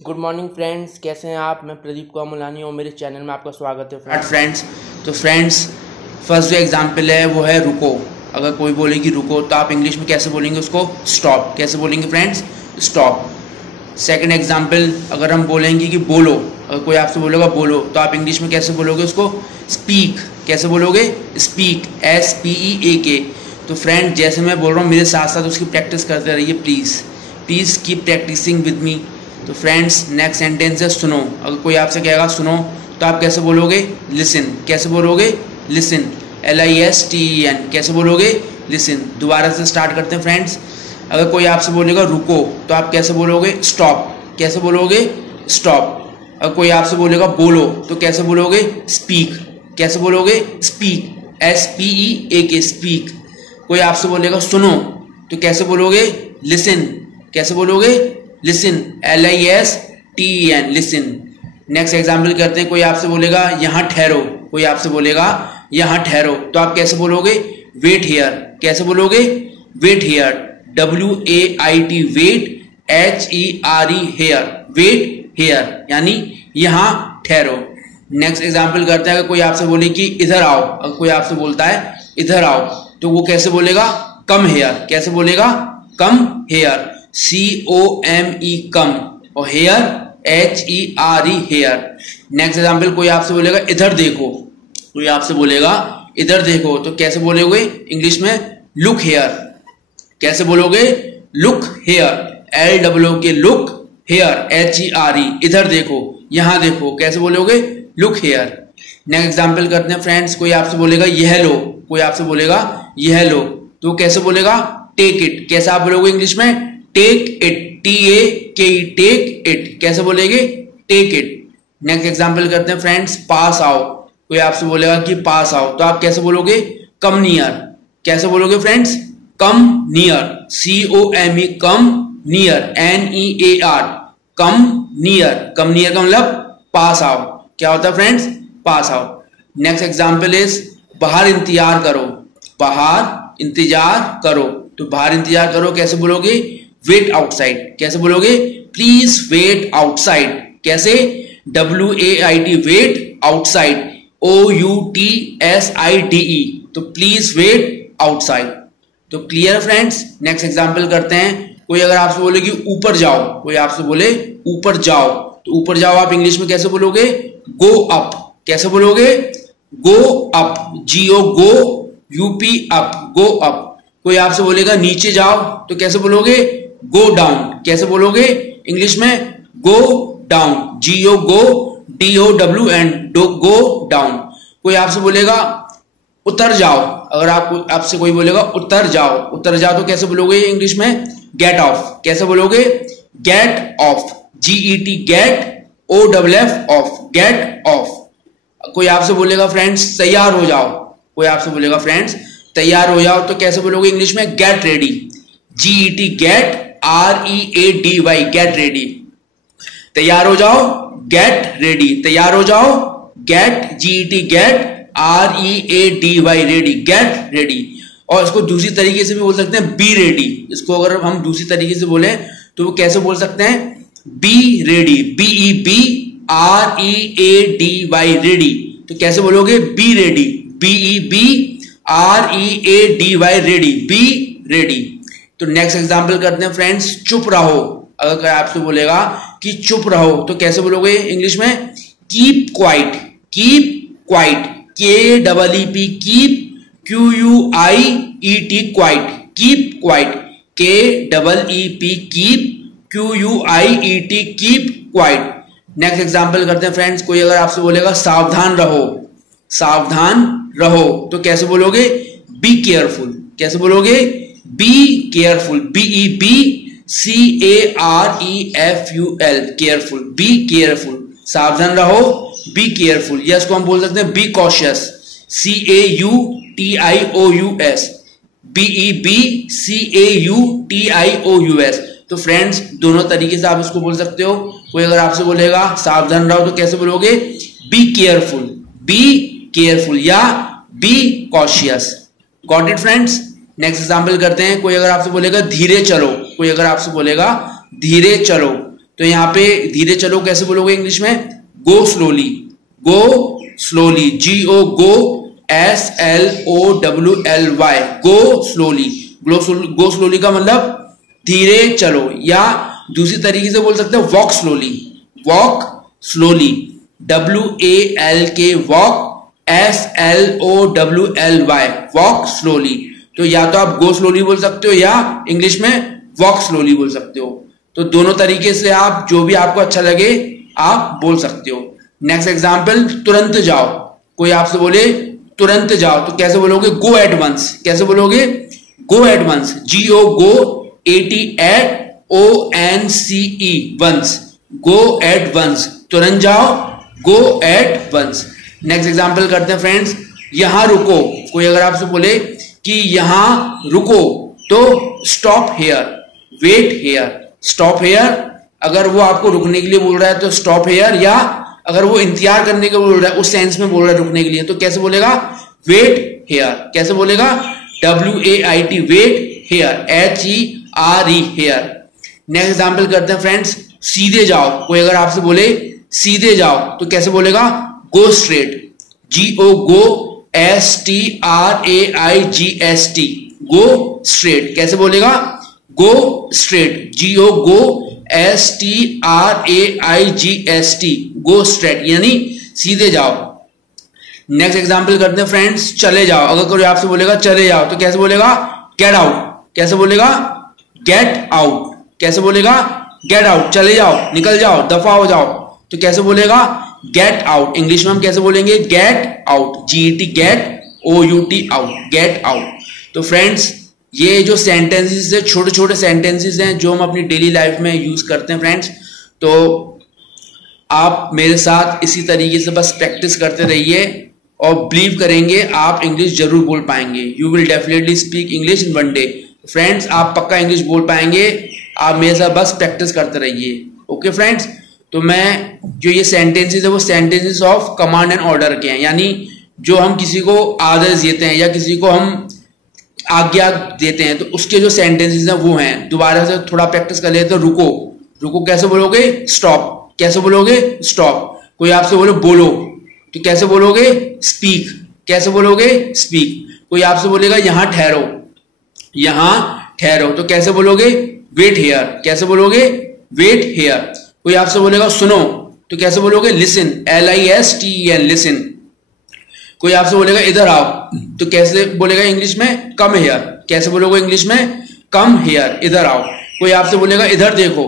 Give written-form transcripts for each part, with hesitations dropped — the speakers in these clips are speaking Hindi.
गुड मॉर्निंग फ्रेंड्स, कैसे हैं आप। मैं प्रदीप कौर मुलानी और मेरे चैनल में आपका स्वागत है फ्रेंड्स। तो फ्रेंड्स, फर्स्ट जो एग्जांपल है वो है रुको। अगर कोई बोलेगी रुको तो आप इंग्लिश में कैसे बोलेंगे उसको? स्टॉप। कैसे बोलेंगे फ्रेंड्स? स्टॉप। सेकंड एग्जांपल, अगर हम बोलेंगे कि बोलो, अगर कोई आपसे बोलेगा बोलो तो आप इंग्लिश में कैसे बोलोगे उसको? स्पीक। कैसे बोलोगे? Speak, SPEAK। तो फ्रेंड, जैसे मैं बोल रहा हूँ मेरे साथ साथ उसकी प्रैक्टिस करते रहिए please. Please keep practicing with me. तो फ्रेंड्स, नेक्स्ट सेंटेंस है सुनो। अगर कोई आपसे कहेगा सुनो तो आप कैसे बोलोगे? लिसन। कैसे बोलोगे? Listen, LISTEN। कैसे बोलोगे? लिसन। दोबारा से स्टार्ट करते हैं फ्रेंड्स। अगर कोई आपसे बोलेगा रुको तो आप कैसे बोलोगे? स्टॉप। कैसे बोलोगे? स्टॉप। अगर कोई आपसे बोलेगा बोलो तो कैसे बोलोगे? स्पीक। कैसे बोलोगे? Speak, SPEAK, speak. कोई आपसे बोलेगा सुनो तो कैसे बोलोगे? लिसन। कैसे बोलोगे? Listen, LISTEN, listen. Next example करते हैं। कोई आपसे बोलेगा यहाँ ठहरो। कोई आपसे बोलेगा यहाँ ठहरो तो आप कैसे बोलोगे? Wait here. कैसे बोलोगे? Wait here, WAIT, wait, HERE, here, wait here, यानी यहाँ ठहरो। नेक्स्ट एग्जाम्पल करते हैं। अगर कोई आपसे बोले कि इधर आओ, अगर कोई आपसे बोलता है इधर आओ तो वो कैसे बोलेगा? Come here. कैसे बोलेगा? कम हेयर, COME, कम, और here, HERE, here. Next example, कोई आपसे बोलेगा इधर देखो। कोई आपसे बोलेगा इधर देखो तो कैसे बोलोगे इंग्लिश में? Look here. कैसे बोलोगे? Look here, LOOK, look here, HERE, इधर देखो, यहां देखो। कैसे बोलोगे? Look here. नेक्स्ट एग्जाम्पल करते हैं फ्रेंड्स। कोई आपसे बोलेगा यह लो। कोई आपसे बोलेगा यह लो तो कैसे बोलेगा? Take it. कैसे आप बोलोगे इंग्लिश में? Take it, TAKE, take it. कैसे बोलेंगे? Take it. नेक्स्ट एग्जाम्पल करते हैं फ्रेंड्स। पास आओ। कोई आपसे बोलेगा कि पास आओ तो आप कैसे बोलोगे? Come near. कैसे बोलोगे friends? Come near, COME, come near, NEAR, come near. Come near का मतलब पास आओ। क्या होता है फ्रेंड्स? पास आओ। नेक्स्ट एग्जाम्पल इज बाहर इंतजार करो। बाहर इंतजार करो तो बाहर इंतजार करो कैसे बोलोगे? Wait outside. कैसे बोलोगे? Please wait outside. कैसे? WAIT, वेट आउटसाइड, OUTSIDE, तो प्लीज वेट आउटसाइड। तो क्लियर फ्रेंड्स। नेक्स्ट एग्जाम्पल करते हैं। कोई अगर आपसे बोले कि ऊपर जाओ, कोई आपसे बोले ऊपर जाओ तो ऊपर जाओ आप इंग्लिश में कैसे बोलोगे? Go up. कैसे बोलोगे? गो अप, GO, गो, UP, अप, गो अप। कोई आपसे बोलेगा नीचे जाओ तो कैसे बोलोगे? Go down. कैसे बोलोगे इंग्लिश में? गो down, GO, go, DOWN, go down. कोई आपसे बोलेगा उतर जाओ। अगर आपसे कोई बोलेगा उतर जाओ, उतर जाओ तो कैसे बोलोगे इंग्लिश में? Get off. कैसे बोलोगे? Get off, GET, get, OFF, off, get off. कोई आपसे बोलेगा फ्रेंड्स तैयार हो जाओ। कोई आपसे बोलेगा फ्रेंड्स तैयार हो जाओ तो कैसे बोलोगे इंग्लिश में? Get ready, GET, get, READY, get ready. तैयार हो जाओ, गेट रेडी। तैयार हो जाओ, get, GET, get, READY, ready, get ready. और इसको दूसरी तरीके से भी बोल सकते हैं बी रेडी। इसको अगर हम दूसरी तरीके से बोले तो वो कैसे बोल सकते हैं? Be ready, BEBREADY, ready. तो कैसे बोलोगे? Be ready, BEBREADY, ready, be ready. तो नेक्स्ट एग्जांपल करते हैं फ्रेंड्स। चुप रहो। अगर कोई आपसे बोलेगा कि चुप रहो तो कैसे बोलोगे इंग्लिश में? Keep quiet. Keep quiet, KEEP, keep, QUIET, quite, keep quiet, KEEP, keep, QUIET, keep quiet. Next example करते हैं फ्रेंड्स। कोई अगर आपसे बोलेगा सावधान रहो। सावधान रहो तो कैसे बोलोगे? Be careful. कैसे बोलोगे? Be careful, BEBCAREFUL, careful, be careful. सावधान रहो, बी केयरफुल। या इसको हम बोल सकते हैं बी कॉशियस, CAUTIOUS, BEBCAUTIOUS। तो फ्रेंड्स, दोनों तरीके से आप इसको बोल सकते हो। कोई अगर आपसे बोलेगा सावधान रहो तो कैसे बोलोगे? बी केयरफुल, बी केयरफुल, या be cautious. Got it friends. Next example करते हैं। कोई अगर आपसे बोलेगा धीरे चलो। कोई अगर आपसे बोलेगा धीरे चलो तो यहाँ पे धीरे चलो कैसे बोलोगे इंग्लिश में? गो स्लोली, गो स्लोली, GO गो SLOWLY, गो स्लोली। गो स्लोली का मतलब धीरे चलो, या दूसरी तरीके से बोल सकते हो walk slowly, walk slowly, WALK walk SLOWLY, walk slowly. तो या तो आप गो स्लोली बोल सकते हो या इंग्लिश में वॉक स्लोली बोल सकते हो। तो दोनों तरीके से आप जो भी आपको अच्छा लगे आप बोल सकते हो। नेक्स्ट एग्जांपल, तुरंत जाओ। कोई आपसे बोले तुरंत जाओ तो कैसे बोलोगे? Go at once. कैसे बोलोगे? Go at once, GO go ATONCE once, go at once, तुरंत जाओ, go at once. Next example करते हैं फ्रेंड्स, यहां रुको। कोई अगर आपसे बोले कि यहां रुको तो stop here, wait here, stop here. अगर वो आपको रुकने के लिए बोल रहा है तो स्टॉप हेयर, या अगर वो इंतजार करने के लिए बोल रहा है उस सेंस में बोल रहा है रुकने के लिए, तो कैसे बोलेगा? Wait here. कैसे बोलेगा? WAIT, wait here, HERE, here. Next example करते हैं फ्रेंड्स, सीधे जाओ। कोई अगर आपसे बोले सीधे जाओ तो कैसे बोलेगा? गो स्ट्रेट, GO गो STRAIGST, गो स्ट्रेट। कैसे बोलेगा? गो स्ट्रेट, GO गो STRAIGST, गो स्ट्रेट, यानी सीधे जाओ। नेक्स्ट एग्जांपल करते हैं फ्रेंड्स, चले जाओ। अगर कोई आपसे बोलेगा चले जाओ तो कैसे बोलेगा? Get out. कैसे बोलेगा? Get out. कैसे बोलेगा? गेट आउट, चले जाओ, निकल जाओ, दफा हो जाओ। तो कैसे बोलेगा? Get out. इंग्लिश में हम कैसे बोलेंगे? Get out, GET, get OUT, out, get out. तो फ्रेंड्स ये जो सेंटेंसेस है, छोटे छोटे सेंटेंसेस हैं जो हम अपनी डेली लाइफ में यूज करते हैं फ्रेंड्स। तो आप मेरे साथ इसी तरीके से बस प्रैक्टिस करते रहिए और बिलीव करेंगे आप इंग्लिश जरूर बोल पाएंगे। You will definitely speak English in one day. Friends आप पक्का इंग्लिश बोल पाएंगे, आप मेरे साथ बस प्रैक्टिस करते रहिए। ओके फ्रेंड्स, तो मैं जो ये सेंटेंसेस है वो sentences of command and order के हैं, यानी जो हम किसी को आदेश देते हैं या किसी को हम आज्ञा देते हैं तो उसके जो सेंटेंसेस हैं वो हैं। दोबारा से थोड़ा प्रैक्टिस कर लेते हैं। रुको, रुको कैसे बोलोगे? स्टॉप। कैसे बोलोगे? स्टॉप। कोई आपसे बोले बोलो तो कैसे बोलोगे? स्पीक। कैसे बोलोगे? स्पीक। कोई आपसे बोलेगा यहां ठहरो, यहां ठहरो तो कैसे बोलोगे? Wait here. कैसे बोलोगे? Wait hair. कोई आपसे बोलेगा सुनो तो कैसे बोलोगे? Listen, LISTEN, listen. कोई आपसे बोलेगा इधर आओ तो कैसे बोलेगा इंग्लिश में? कम हेयर। कैसे बोलोगे इंग्लिश में? कम हेयर, इधर आओ। कोई आपसे बोलेगा इधर देखो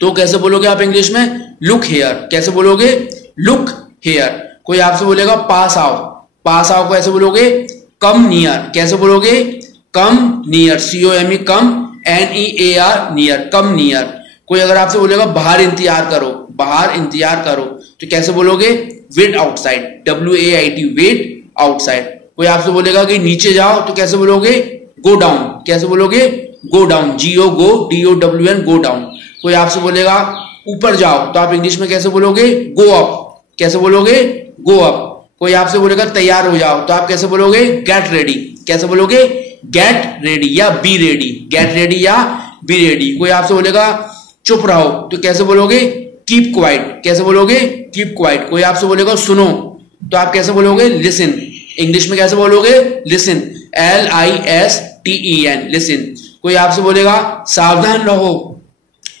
तो कैसे बोलोगे आप इंग्लिश में? Look here. कैसे बोलोगे? Look here. कोई आपसे बोलेगा पास आओ, पास आओ कैसे बोलोगे? Come near. कैसे बोलोगे? कम नियर, COME, कम NEAR, नियर, कम नियर। कोई अगर आपसे बोलेगा बाहर इंतजार करो, बाहर इंतजार करो तो कैसे बोलोगे? Wait outside, WAIT, wait outside. कोई आपसे बोलेगा कि नीचे जाओ तो कैसे बोलोगे? Go down. कैसे बोलोगे? Go down, GO go DOWN, go down. कोई आपसे बोलेगा ऊपर जाओ तो आप इंग्लिश में कैसे बोलोगे? Go up. कैसे बोलोगे? Go up. कोई आपसे बोलेगा तैयार हो जाओ तो आप कैसे बोलोगे? Get ready. कैसे बोलोगे? गेट रेडी या बी रेडी, गेट रेडी या बी रेडी। कोई आपसे बोलेगा चुप रहो तो कैसे बोलोगे? Keep quiet. कैसे बोलोगे? Keep quiet. कोई आपसे बोलेगा सुनो तो आप कैसे बोलोगे? लिसन। इंग्लिश में कैसे बोलोगे? Listen, LISTEN, listen. कोई आपसे बोलेगा सावधान रहो,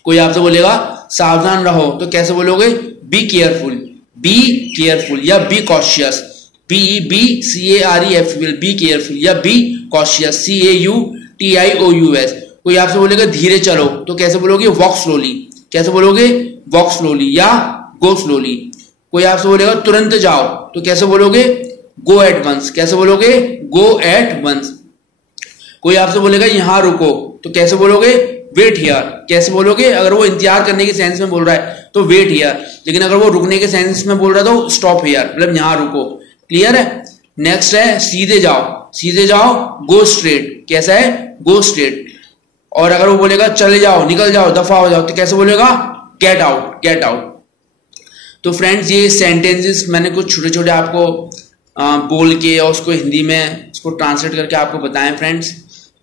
कोई आपसे बोलेगा सावधान रहो तो कैसे बोलोगे? बी केयरफुल, बी केयरफुल या be cautious, BECAREFUL, be careful या बी कॉशियस, CAUTIOUS। कोई आपसे बोलेगा धीरे चलो तो कैसे बोलोगे? Walk slowly. कैसे बोलोगे? वॉक स्लोली या गो स्लोली। कोई आपसे बोलेगा तुरंत जाओ तो कैसे बोलोगे? Go at once. कैसे बोलोगे? Go at once. कोई आपसे बोलेगा यहां रुको तो कैसे बोलोगे? Wait here. कैसे बोलोगे? अगर वो इंतजार करने के सेंस में बोल रहा है तो वेट हियर, लेकिन अगर वो रुकने के सेंस में बोल रहा है तो स्टॉप हियर, मतलब यहां रुको। क्लियर है? नेक्स्ट है सीधे जाओ। सीधे जाओ, गो स्ट्रेट। कैसा है? Go straight. और अगर वो बोलेगा चले जाओ, निकल जाओ, दफा हो जाओ तो कैसे बोलेगा? Get out, get out. तो फ्रेंड्स ये सेंटेंसेस मैंने कुछ छोटे छोटे आपको बोल के और उसको हिंदी में उसको ट्रांसलेट करके आपको बताएं फ्रेंड्स।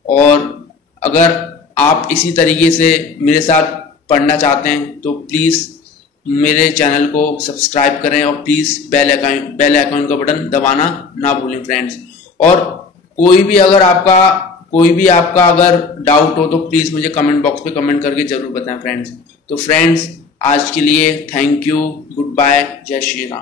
और अगर आप इसी तरीके से मेरे साथ पढ़ना चाहते हैं तो प्लीज़ मेरे चैनल को सब्सक्राइब करें और प्लीज़ बेल आइकन का बटन दबाना ना भूलें फ्रेंड्स। और कोई भी आपका अगर डाउट हो तो प्लीज़ मुझे कमेंट बॉक्स पे कमेंट करके ज़रूर बताएं फ्रेंड्स। तो फ्रेंड्स आज के लिए थैंक यू, गुड बाय, जय श्री राम।